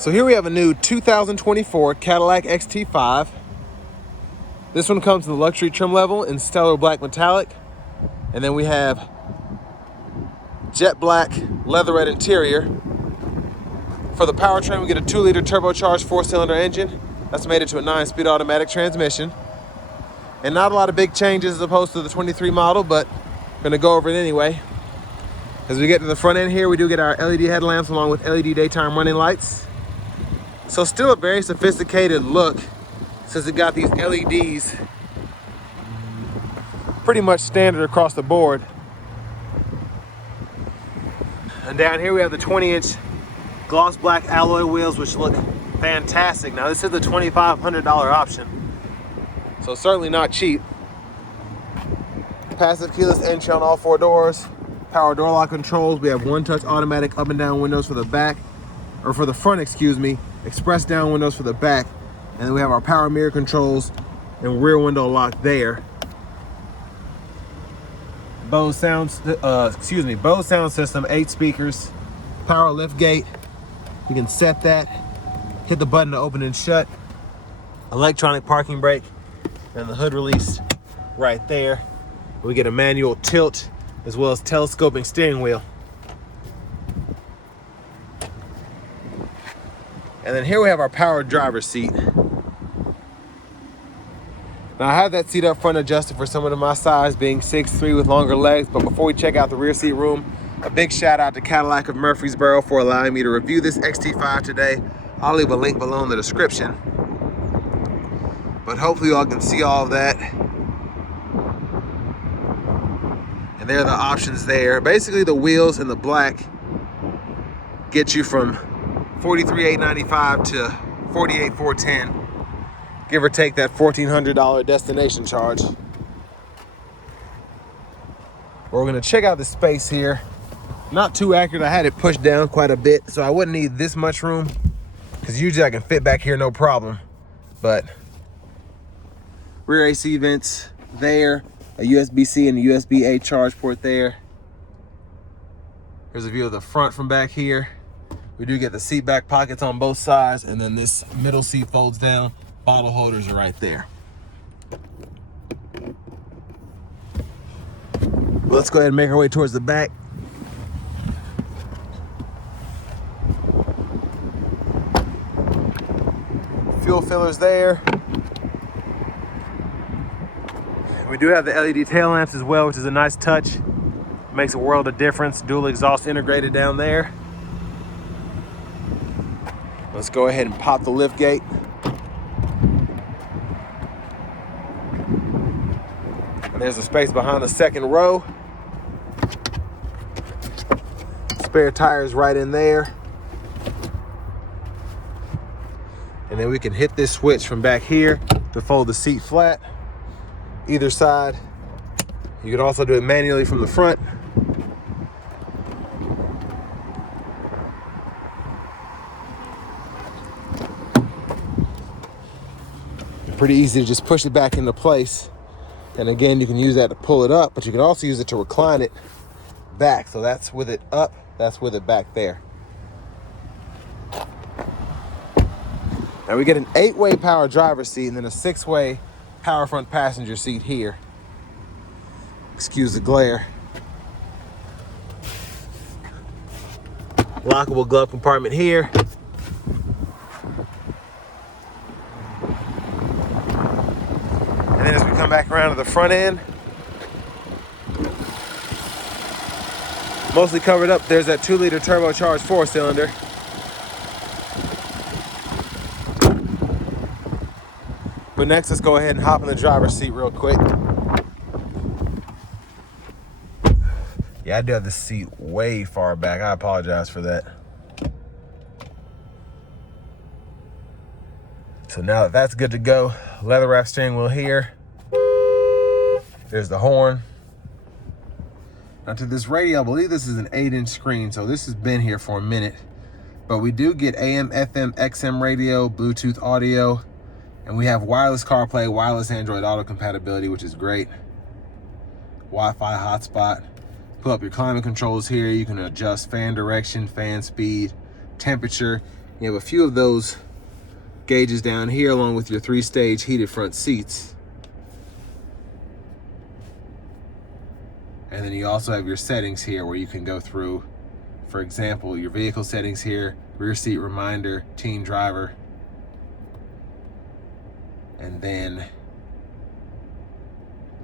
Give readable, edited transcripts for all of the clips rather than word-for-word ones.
So here we have a new 2024 Cadillac XT5. This one comes in the luxury trim level in stellar black metallic. And then we have jet black leatherette interior. For the powertrain, we get a 2-liter turbocharged 4-cylinder engine. That's mated to a 9-speed automatic transmission. And not a lot of big changes as opposed to the 23 model, but I'm gonna go over it anyway. As we get to the front end here, we do get our LED headlamps along with LED daytime running lights. So still a very sophisticated look since it got these LEDs pretty much standard across the board. And down here we have the 20-inch gloss black alloy wheels, which look fantastic. Now this is the $2,500 option, so certainly not cheap. Passive keyless entry on all 4 doors. Power door lock controls. We have 1-touch automatic up and down windows for the back, or for the front, excuse me. Express down windows for the back. And then we have our power mirror controls and rear window lock there. Bose sound system, 8 speakers, power lift gate. You can set that, hit the button to open and shut. Electronic parking brake, and the hood release right there. We get a manual tilt as well as telescoping steering wheel. And then here we have our power driver's seat. Now I have that seat up front adjusted for someone of my size, being 6'3" with longer legs. But before we check out the rear seat room, a big shout out to Cadillac of Murfreesboro for allowing me to review this XT5 today. I'll leave a link below in the description. But hopefully y'all can see all of that. And there are the options there. Basically the wheels in the black get you from $43,895 to $48,410. Give or take that $1,400 destination charge. We're gonna check out the space here. Not too accurate, I had it pushed down quite a bit, so I wouldn't need this much room, because usually I can fit back here no problem. But rear AC vents there, a USB-C and a USB-A charge port there. Here's a view of the front from back here. We do get the seat back pockets on both sides, and then this middle seat folds down. Bottle holders are right there. Let's go ahead and make our way towards the back. Fuel fillers there. We do have the LED tail lamps as well, which is a nice touch. Makes a world of difference. Dual exhaust integrated down there. Let's go ahead and pop the lift gate. And there's a space behind the second row. Spare tires right in there. And then we can hit this switch from back here to fold the seat flat, either side. You can also do it manually from the front. Pretty easy to just push it back into place. And again, you can use that to pull it up, but you can also use it to recline it back. So that's with it up, that's with it back there. Now we get an 8-way power driver's seat and then a 6-way power front passenger seat here. Excuse the glare. Lockable glove compartment here. And then as we come back around to the front end, mostly covered up, there's that 2-liter turbocharged 4-cylinder. But next, let's go ahead and hop in the driver's seat real quick. Yeah, I do have the seat way far back. I apologize for that. So now that that's good to go, leather wrap steering wheel here. There's the horn. Now to this radio, I believe this is an 8-inch screen, so this has been here for a minute. But we do get AM, FM, XM radio, Bluetooth audio, and we have wireless CarPlay, wireless Android Auto compatibility, which is great. Wi-Fi hotspot. Pull up your climate controls here. You can adjust fan direction, fan speed, temperature, You have a few of those gauges down here along with your 3-stage heated front seats. And then you also have your settings here where you can go through, for example, your vehicle settings here, rear seat reminder, teen driver, and then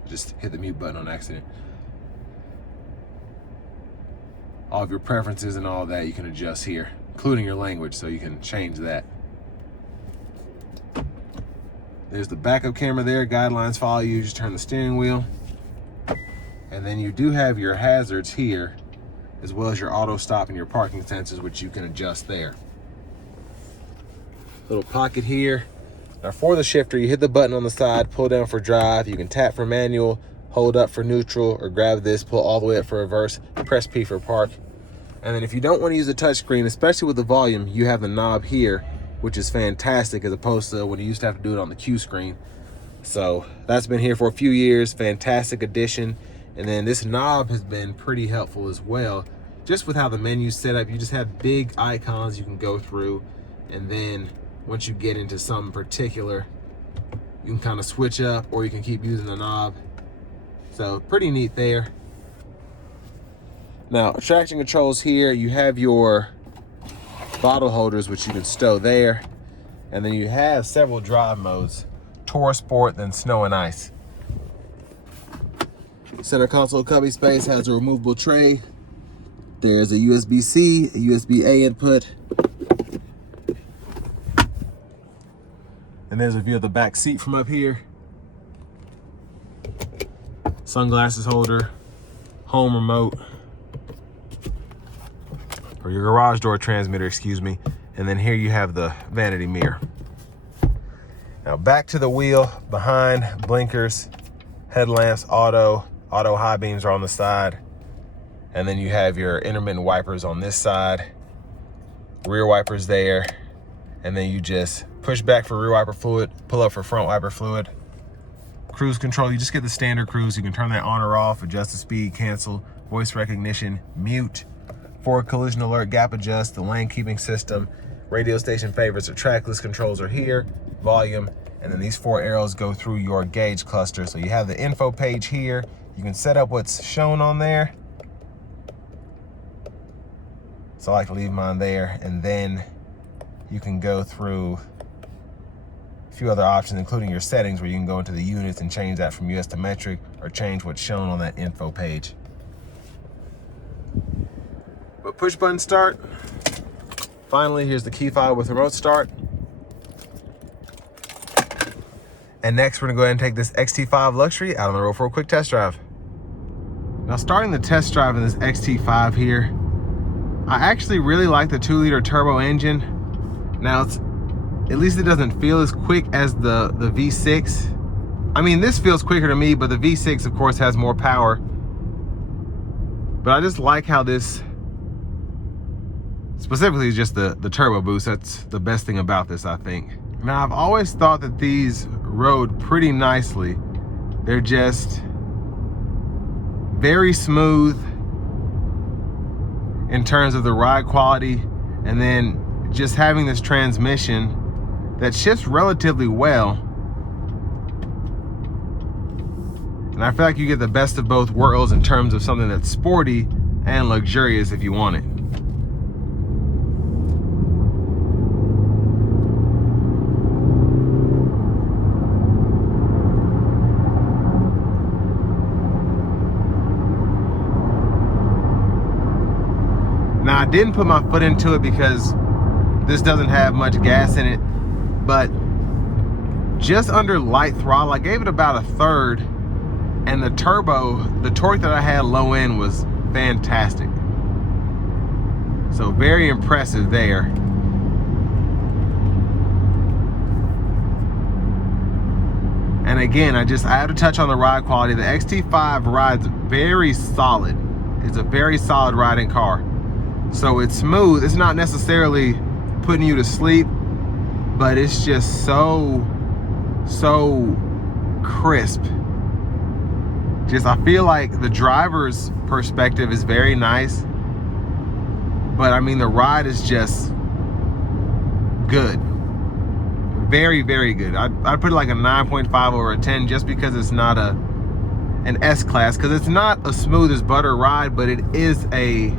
just hit the mute button on accident. All of your preferences and all of that you can adjust here, including your language, so you can change that. There's the backup camera there, guidelines follow you, just turn the steering wheel. And then you do have your hazards here, as well as your auto stop and your parking sensors, which you can adjust there. Little pocket here. Now for the shifter, you hit the button on the side, pull down for drive. You can tap for manual, hold up for neutral, or grab this, pull all the way up for reverse, press P for park. And then if you don't want to use the touchscreen, especially with the volume, you have the knob here, which is fantastic as opposed to when you used to have to do it on the Q screen. So that's been here for a few years, fantastic addition. And then this knob has been pretty helpful as well. Just with how the menu's set up, you just have big icons you can go through. And then once you get into something particular, you can kind of switch up or you can keep using the knob. So pretty neat there. Now, traction controls here, you have your bottle holders, which you can stow there. And then you have several drive modes, Tour, Sport, then Snow and Ice. Center console cubby space has a removable tray. There's a USB-C, a USB-A input. And there's a view of the back seat from up here. Sunglasses holder, home remote, or your garage door transmitter, excuse me. And then here you have the vanity mirror. Now back to the wheel, behind, blinkers, headlamps, auto high beams are on the side. And then you have your intermittent wipers on this side, rear wipers there. And then you just push back for rear wiper fluid, pull up for front wiper fluid. Cruise control, you just get the standard cruise. You can turn that on or off, adjust the speed, cancel, voice recognition, mute, forward collision alert, gap adjust, the lane keeping system, radio station favorites or track list controls are here, volume, and then these 4 arrows go through your gauge cluster. So you have the info page here. You can set up what's shown on there. So I like to leave mine there. And then you can go through a few other options, including your settings, where you can go into the units and change that from US to metric or change what's shown on that info page. But push button start. Finally, here's the key fob with remote start. And next, we're gonna go ahead and take this XT5 Luxury out on the road for a quick test drive. Now, starting the test drive in this XT5 here, I actually really like the 2-liter turbo engine. Now, at least it doesn't feel as quick as the V6. I mean, this feels quicker to me, but the V6, of course, has more power. But I just like how this, specifically, is just the turbo boost. That's the best thing about this, I think. Now, I've always thought that these rode pretty nicely. They're just very smooth in terms of the ride quality, and then just having this transmission that shifts relatively well. And I feel like you get the best of both worlds in terms of something that's sporty and luxurious if you want it. Now, I didn't put my foot into it because this doesn't have much gas in it, but just under light throttle, I gave it about 1/3, and the turbo, the torque that I had low end was fantastic. So very impressive there. And again, I have to touch on the ride quality. The XT5 rides very solid. It's a very solid riding car. So it's smooth. It's not necessarily putting you to sleep, but it's just so crisp. Just, I feel like the driver's perspective is very nice, but I mean, the ride is just good. Very, very good. I'd put it like a 9.5 over a 10 just because it's not an S-Class, because it's not a smooth as butter ride, but it is a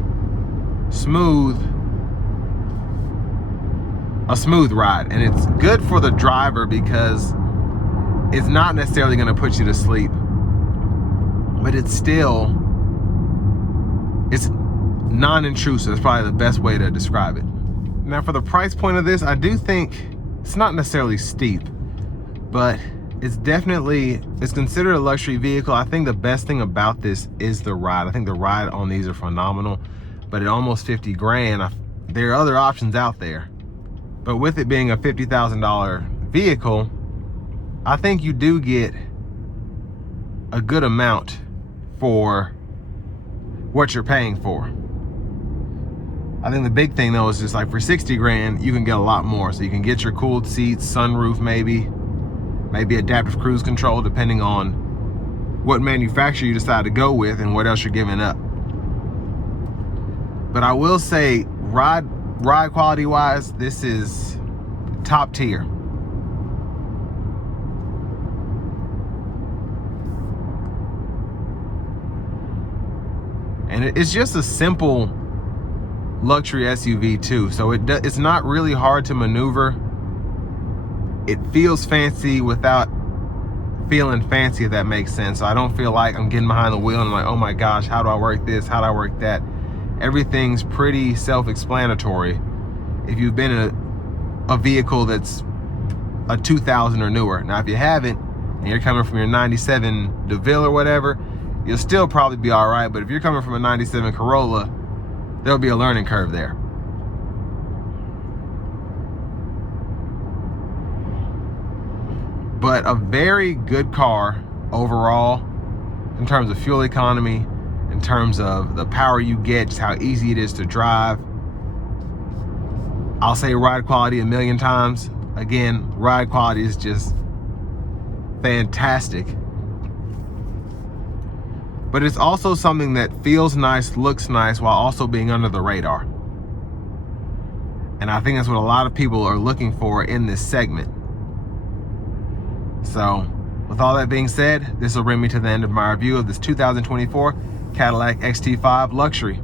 smooth ride, and it's good for the driver because it's not necessarily going to put you to sleep, but it's non-intrusive. It's probably the best way to describe it. Now, for the price point of this, I do think it's not necessarily steep, but it's considered a luxury vehicle. I think the best thing about this is the ride. I think the ride on these are phenomenal, but at almost 50 grand, there are other options out there. But with it being a $50,000 vehicle, I think you do get a good amount for what you're paying for. I think the big thing though is just like for 60 grand, you can get a lot more. So you can get your cooled seats, sunroof maybe adaptive cruise control, depending on what manufacturer you decide to go with and what else you're giving up. But I will say, ride quality wise, this is top tier. And it's just a simple luxury SUV too, so it's not really hard to maneuver. It feels fancy without feeling fancy, if that makes sense. So I don't feel like I'm getting behind the wheel and I'm like, oh my gosh, how do I work this, how do I work that? Everything's pretty self-explanatory if you've been in a vehicle that's a 2000 or newer. Now if you haven't and you're coming from your 97 DeVille or whatever, you'll still probably be all right. But if you're coming from a 97 Corolla, there'll be a learning curve there. But a very good car overall in terms of fuel economy, in terms of the power you get, just how easy it is to drive. I'll say ride quality a million times. Again, ride quality is just fantastic. But it's also something that feels nice, looks nice, while also being under the radar. And I think that's what a lot of people are looking for in this segment. So, with all that being said, this will bring me to the end of my review of this 2024 Cadillac XT5 Luxury.